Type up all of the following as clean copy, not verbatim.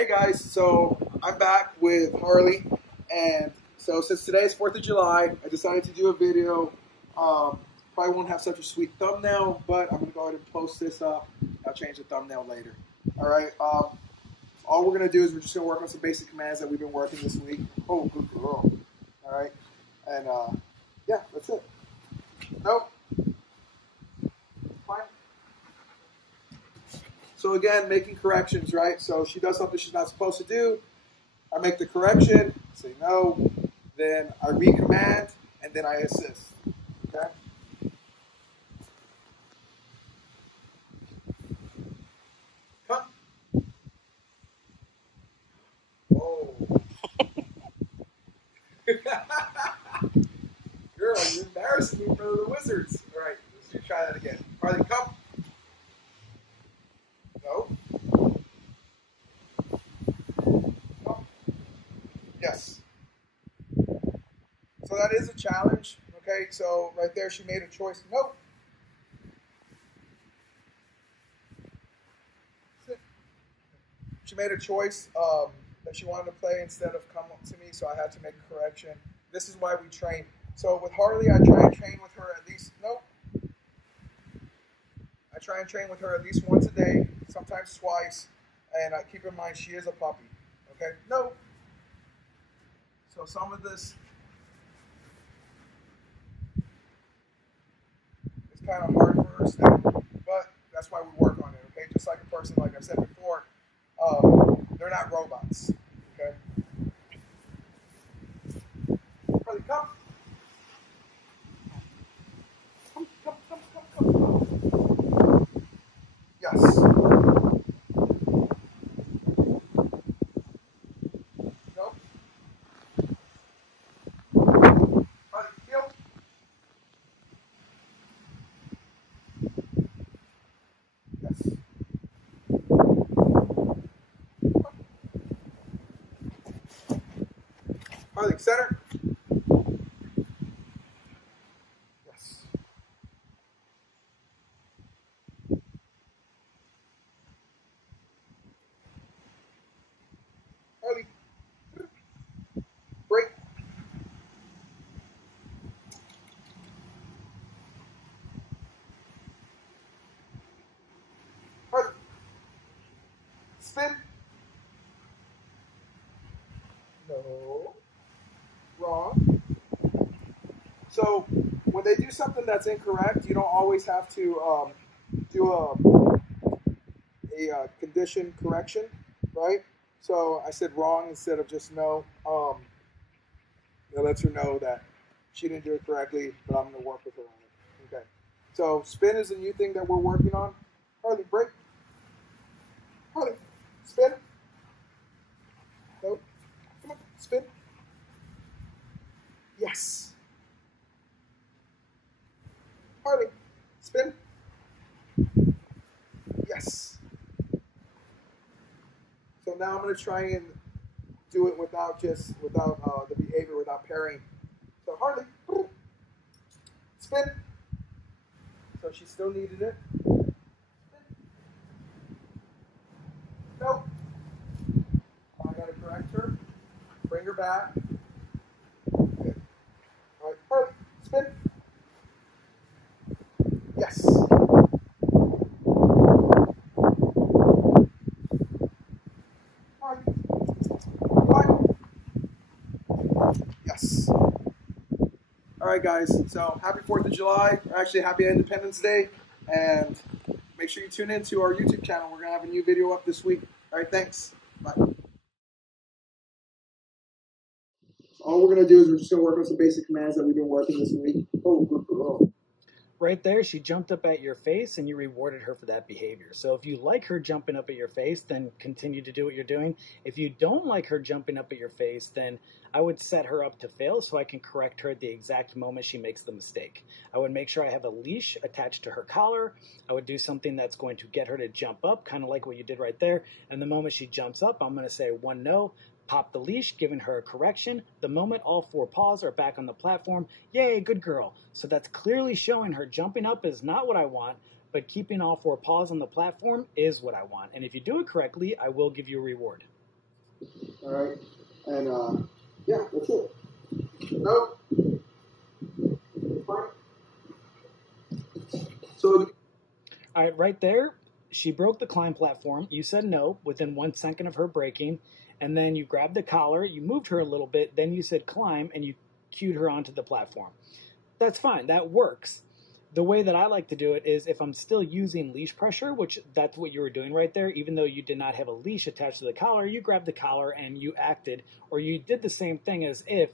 Hey guys, so I'm back with Harley, and so since today is 4th of July, I decided to do a video. Probably won't have such a sweet thumbnail, but I'm going to go ahead and post this up. I'll change the thumbnail later. Alright, all we're going to do is we're just going to work on some basic commands that we've been working this week. Oh, good girl. Alright, and yeah, that's it. Nope. Fine. So again, making corrections, right? So she does something she's not supposed to do. I make the correction, say no, then I recommand, and then I assist. Okay? Come. Oh. Girl, you're embarrassing me in front of the Wizards. All right, let's try that again. Harley, come. No. Come. Yes. So that is a challenge. Okay, so right there she made a choice. Nope. She made a choice that she wanted to play instead of come up to me, so I had to make a correction. This is why we train. So with Harley, I try and train with her at least, nope. I try and train with her at least once a day, sometimes twice, and keep in mind she is a puppy, okay? No. So some of this is kind of hard for her still, but that's why we work on it, okay? Just like a person, like I said before, they're not robots, okay? Harley, come. Come. Yes. No. Harley, heel. Yes. Harley, center. Yes. Harley. Break. Harley. Spin. No. Wrong. So when they do something that's incorrect, you don't always have to do a condition correction, right? So I said wrong instead of just no. That lets her know that she didn't do it correctly, but I'm going to work with her on it. Okay. So spin is a new thing that we're working on. Harley, break. Harley, spin. Nope. Come on, spin. Yes. Harley, spin. Yes. So now I'm going to try and do it without the behavior, without pairing. So Harley, spin. So she still needed it. Spin. Nope. I got to correct her. Bring her back. Okay. All right, Harley, spin. Yes. Harley. One. Yes. All right, guys. So happy 4th of July. Or actually, happy Independence Day. And make sure you tune in to our YouTube channel. We're going to have a new video up this week. All right, thanks. Bye. All we're going to do is we're just going to work on some basic commands that we've been working this week. Oh, good girl. Right there, she jumped up at your face and you rewarded her for that behavior. So if you like her jumping up at your face, then continue to do what you're doing. If you don't like her jumping up at your face, then I would set her up to fail so I can correct her at the exact moment she makes the mistake. I would make sure I have a leash attached to her collar. I would do something that's going to get her to jump up, kind of like what you did right there. And the moment she jumps up, I'm going to say 1 no. Pop the leash, giving her a correction. The moment all 4 paws are back on the platform, yay, good girl. So that's clearly showing her jumping up is not what I want, but keeping all 4 paws on the platform is what I want. And if you do it correctly, I will give you a reward. All right, and yeah, that's it. No. Fine. So All right, right there, she broke the climb platform. You said no within 1 second of her breaking, and then you grabbed the collar, you moved her a little bit, then you said climb, and you cued her onto the platform. That's fine, that works. The way that I like to do it is if I'm still using leash pressure, which that's what you were doing right there, even though you did not have a leash attached to the collar, you grabbed the collar and you acted, or you did the same thing as if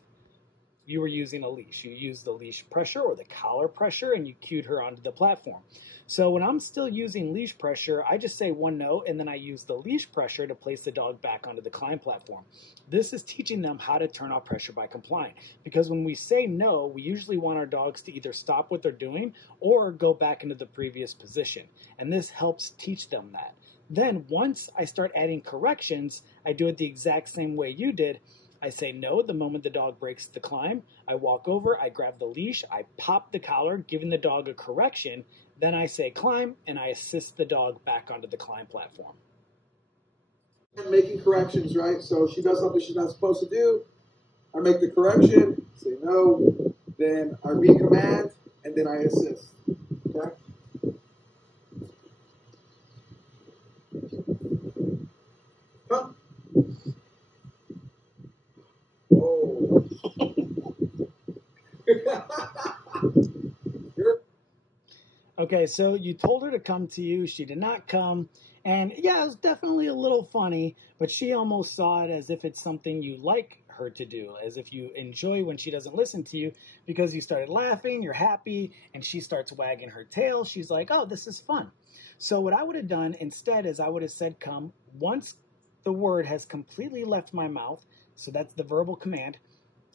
you were using a leash. You used the leash pressure or the collar pressure and you cued her onto the platform. So when I'm still using leash pressure, I just say one no and then I use the leash pressure to place the dog back onto the climb platform. This is teaching them how to turn off pressure by complying. Because when we say no, we usually want our dogs to either stop what they're doing or go back into the previous position. And this helps teach them that. Then once I start adding corrections, I do it the exact same way you did. I say no the moment the dog breaks the climb. I walk over, I grab the leash, I pop the collar, giving the dog a correction. Then I say climb, and I assist the dog back onto the climb platform. Making corrections, right? So she does something she's not supposed to do. I make the correction, say no, then I recommand, and then I assist. Okay? Huh? Oh. Okay, so you told her to come to you. She did not come. And yeah, it was definitely a little funny, but she almost saw it as if it's something you like her to do, as if you enjoy when she doesn't listen to you because you started laughing, you're happy, and she starts wagging her tail. She's like, oh, this is fun. So what I would have done instead is I would have said come once the word has completely left my mouth. So that's the verbal command.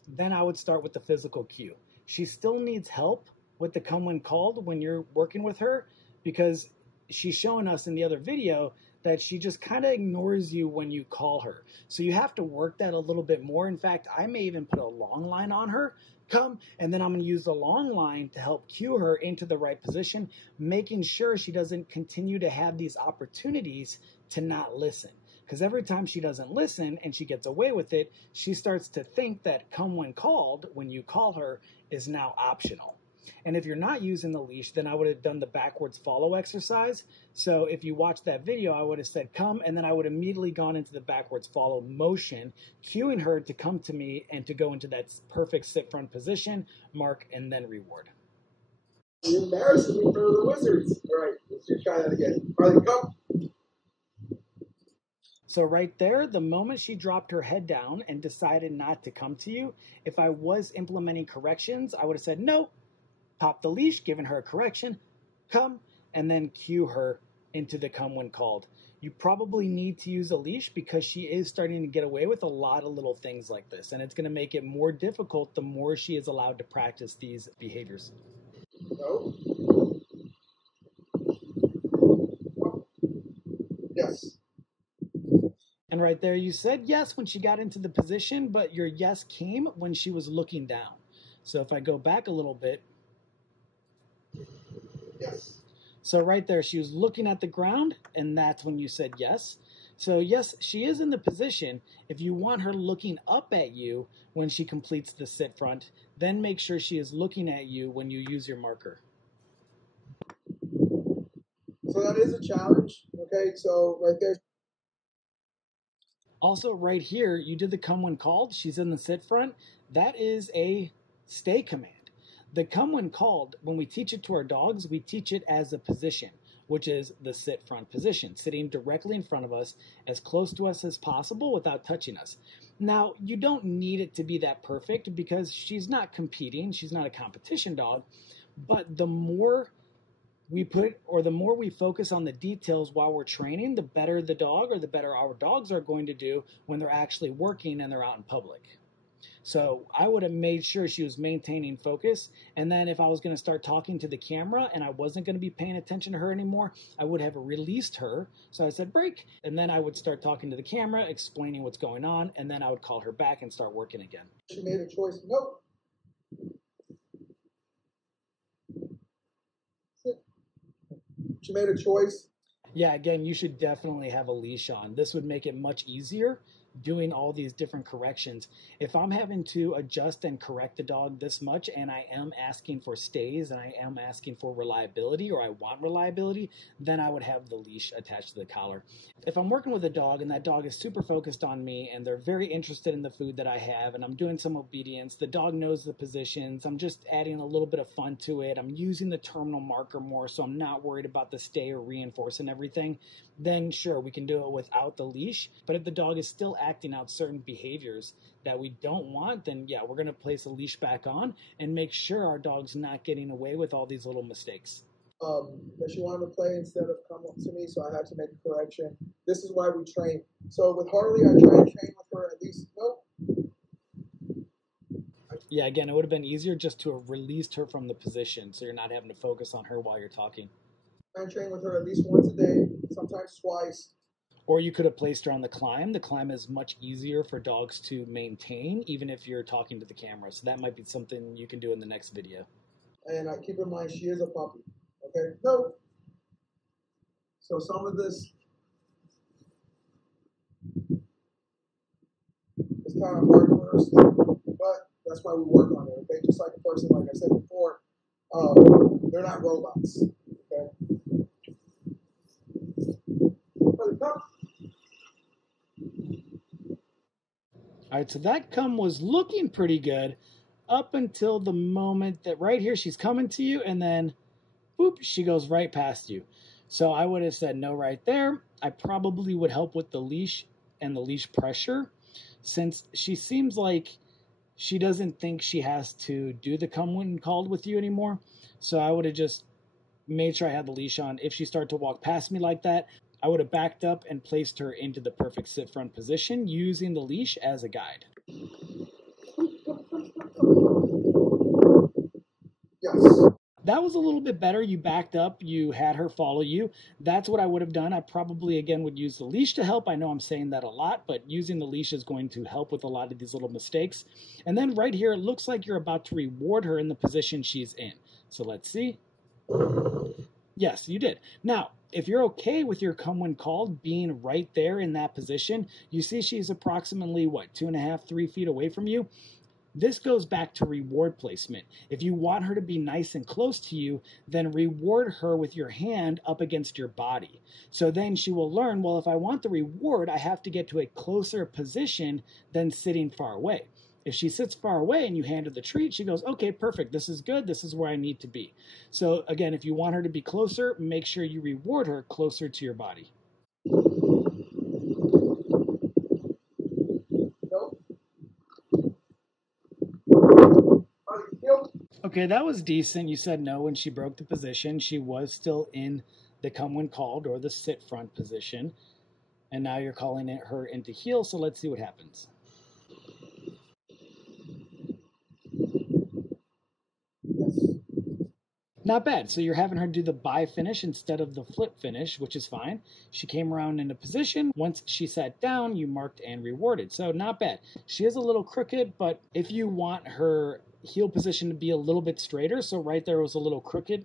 Then I would start with the physical cue. She still needs help with the come when called when you're working with her because she's showing us in the other video that she just kind of ignores you when you call her. So you have to work that a little bit more. In fact, I may even put a long line on her, come, and then I'm going to use the long line to help cue her into the right position, making sure she doesn't continue to have these opportunities to not listen. Because every time she doesn't listen and she gets away with it, she starts to think that come when called, when you call her, is now optional. And if you're not using the leash, then I would have done the backwards follow exercise. So if you watch that video, I would have said come, and then I would have immediately gone into the backwards follow motion, cueing her to come to me and to go into that perfect sit front position, mark, and then reward. You're embarrassing me for the Wizards. All right, let's try that again. Harley, come. So right there, the moment she dropped her head down and decided not to come to you, if I was implementing corrections, I would have said no, pop the leash, giving her a correction, come, and then cue her into the come when called. You probably need to use a leash because she is starting to get away with a lot of little things like this, and it's going to make it more difficult the more she is allowed to practice these behaviors. No. Yes. And right there, you said yes when she got into the position, but your yes came when she was looking down. So if I go back a little bit, Yes. so right there, she was looking at the ground, and that's when you said yes. So yes, she is in the position. If you want her looking up at you when she completes the sit front, then make sure she is looking at you when you use your marker. So that is a challenge. Okay, so right there. Also, right here, you did the come when called. She's in the sit front. That is a stay command. The come when called, when we teach it to our dogs, we teach it as a position, which is the sit front position, sitting directly in front of us, as close to us as possible without touching us. Now, you don't need it to be that perfect because she's not competing. She's not a competition dog. But the more we put, or the more we focus on the details while we're training, the better the dog or the better our dogs are going to do when they're actually working and they're out in public. So I would have made sure she was maintaining focus. And then if I was going to start talking to the camera and I wasn't going to be paying attention to her anymore, I would have released her. So I said break. And then I would start talking to the camera, explaining what's going on. And then I would call her back and start working again. She made a choice. Nope. She made a choice. Yeah, again, you should definitely have a leash on. This would make it much easier doing all these different corrections. If I'm having to adjust and correct the dog this much, and I am asking for stays and I am asking for reliability, or I want reliability, then I would have the leash attached to the collar. If I'm working with a dog and that dog is super focused on me and they're very interested in the food that I have and I'm doing some obedience, the dog knows the positions, I'm just adding a little bit of fun to it, I'm using the terminal marker more so I'm not worried about the stay or reinforcing everything, then sure, we can do it without the leash. But if the dog is still acting out certain behaviors that we don't want, then yeah, we're going to place a leash back on and make sure our dog's not getting away with all these little mistakes. That she wanted to play instead of come up to me, so I had to make a correction. This is why we train. So with Harley, I try and train with her at least. Nope. Yeah, again, it would have been easier just to have released her from the position so you're not having to focus on her while you're talking. I train with her at least once a day, sometimes twice. Or you could have placed her on the climb. The climb is much easier for dogs to maintain, even if you're talking to the camera. So that might be something you can do in the next video. And I keep in mind, she is a puppy. Okay? No. So some of this is kind of hard for her still, but that's why we work on it. Okay? Just like a person, like I said before, they're not robots. Okay? All right, so that come was looking pretty good up until the moment that right here she's coming to you, and then boop, she goes right past you. So I would have said no right there. I probably would help with the leash and the leash pressure, since she seems like she doesn't think she has to do the come when called with you anymore. So I would have just made sure I had the leash on. If she started to walk past me like that, I would have backed up and placed her into the perfect sit front position using the leash as a guide. Yes. That was a little bit better. You backed up, you had her follow you. That's what I would have done. I probably, again, would use the leash to help. I know I'm saying that a lot, but using the leash is going to help with a lot of these little mistakes. And then right here, it looks like you're about to reward her in the position she's in. So let's see. Yes, you did. Now, if you're okay with your come when called being right there in that position, you see she's approximately, what, 2.5, 3 feet away from you? This goes back to reward placement. If you want her to be nice and close to you, then reward her with your hand up against your body. So then she will learn, well, if I want the reward, I have to get to a closer position than sitting far away. If she sits far away and you hand her the treat, she goes, okay, perfect, this is good, this is where I need to be. So again, if you want her to be closer, make sure you reward her closer to your body. Okay, that was decent. You said no when she broke the position. She was still in the come when called, or the sit front position. And now you're calling her into heel, so let's see what happens. Not bad. So you're having her do the bye finish instead of the flip finish, which is fine. She came around in a position. Once she sat down, you marked and rewarded. So not bad. She is a little crooked, but if you want her heel position to be a little bit straighter, so right there was a little crooked,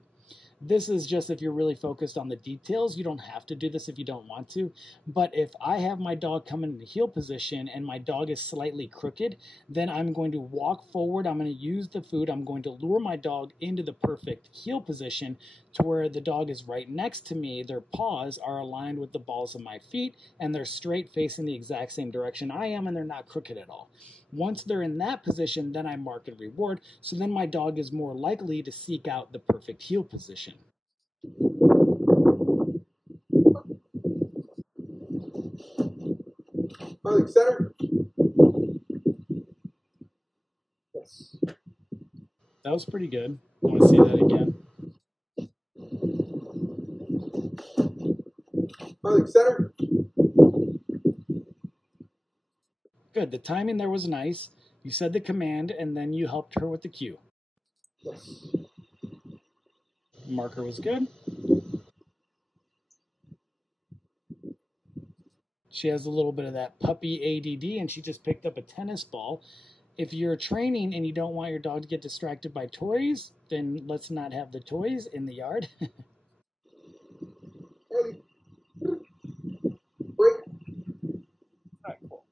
this is just if you're really focused on the details. You don't have to do this if you don't want to. But if I have my dog come into heel position and my dog is slightly crooked, then I'm going to walk forward. I'm going to use the food. I'm going to lure my dog into the perfect heel position to where the dog is right next to me. Their paws are aligned with the balls of my feet and they're straight facing the exact same direction I am, and they're not crooked at all. Once they're in that position, then I mark and reward. So then my dog is more likely to seek out the perfect heel position. Harley, center. Yes. That was pretty good. I want to see that again. Harley, center. Good. The timing there was nice. You said the command, and then you helped her with the cue. Yes. Marker was good. She has a little bit of that puppy ADD, and she just picked up a tennis ball. If you're training and you don't want your dog to get distracted by toys, then let's not have the toys in the yard. Harley. Break. All right, cool.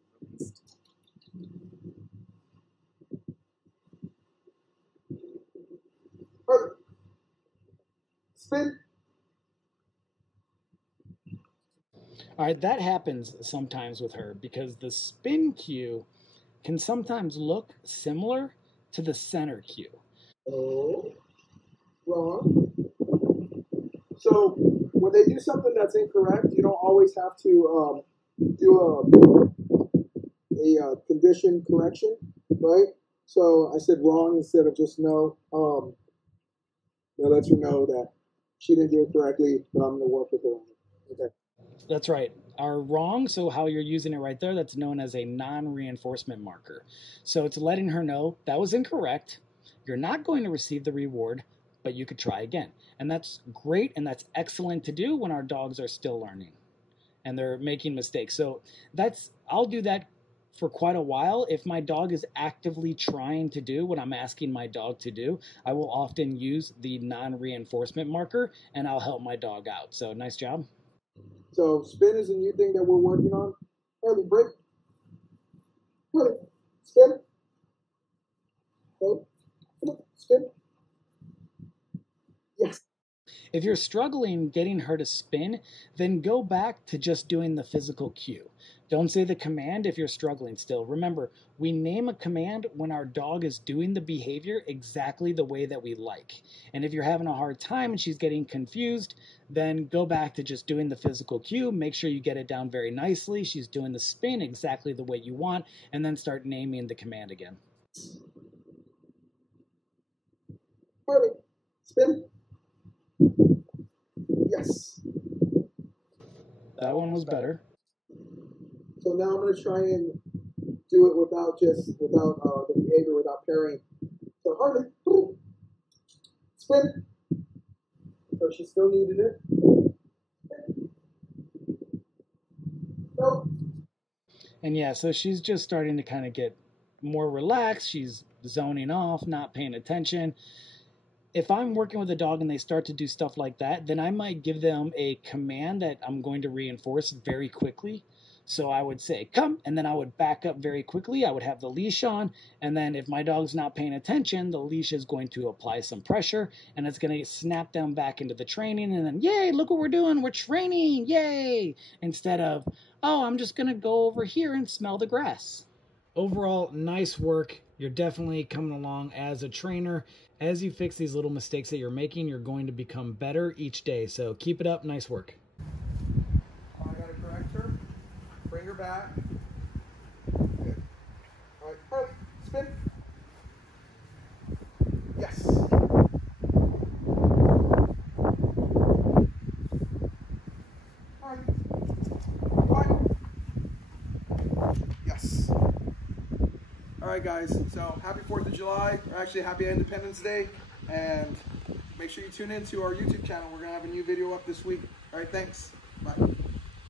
All right, that happens sometimes with her because the spin cue can sometimes look similar to the center cue. Oh, wrong. So when they do something that's incorrect, you don't always have to do a condition correction, right? So I said wrong instead of just no. That lets her know that she didn't do it correctly, but I'm going to work with her on it. Okay. That's right. Are wrong, so how you're using it right there, that's known as a non-reinforcement marker. So it's letting her know that was incorrect. You're not going to receive the reward, but you could try again. And that's great and that's excellent to do when our dogs are still learning and they're making mistakes. So I'll do that for quite a while. If my dog is actively trying to do what I'm asking my dog to do, I will often use the non-reinforcement marker and I'll help my dog out. So nice job. So spin is a new thing that we're working on. Harley, break. Harley, spin. Okay. Come on, spin. Yes. If you're struggling getting her to spin, then go back to just doing the physical cue. Don't say the command if you're struggling still. Remember, we name a command when our dog is doing the behavior exactly the way that we like. And if you're having a hard time and she's getting confused, then go back to just doing the physical cue. Make sure you get it down very nicely. She's doing the spin exactly the way you want, and then start naming the command again. Harley, spin. Yes. That one was better. So now I'm going to try and do it without the behavior, without pairing. So Harley, spin. So she still needed it. No. And yeah, so she's just starting to kind of get more relaxed. She's zoning off, not paying attention. If I'm working with a dog and they start to do stuff like that, then I might give them a command that I'm going to reinforce very quickly. So I would say, come, and then I would back up very quickly. I would have the leash on, and then if my dog's not paying attention, the leash is going to apply some pressure, and it's going to snap them back into the training, and then, yay, look what we're doing, we're training, yay, instead of, oh, I'm just going to go over here and smell the grass. Overall, nice work. You're definitely coming along as a trainer. As you fix these little mistakes that you're making, you're going to become better each day. So keep it up. Nice work. I got to correct her. Bring her back. Good. All right, Harley, spin. Yes. All right. One. Yes. All right, guys. So happy 4th of July, or actually happy Independence Day, and make sure you tune in to our YouTube channel. We're gonna have a new video up this week. All right, thanks. Bye.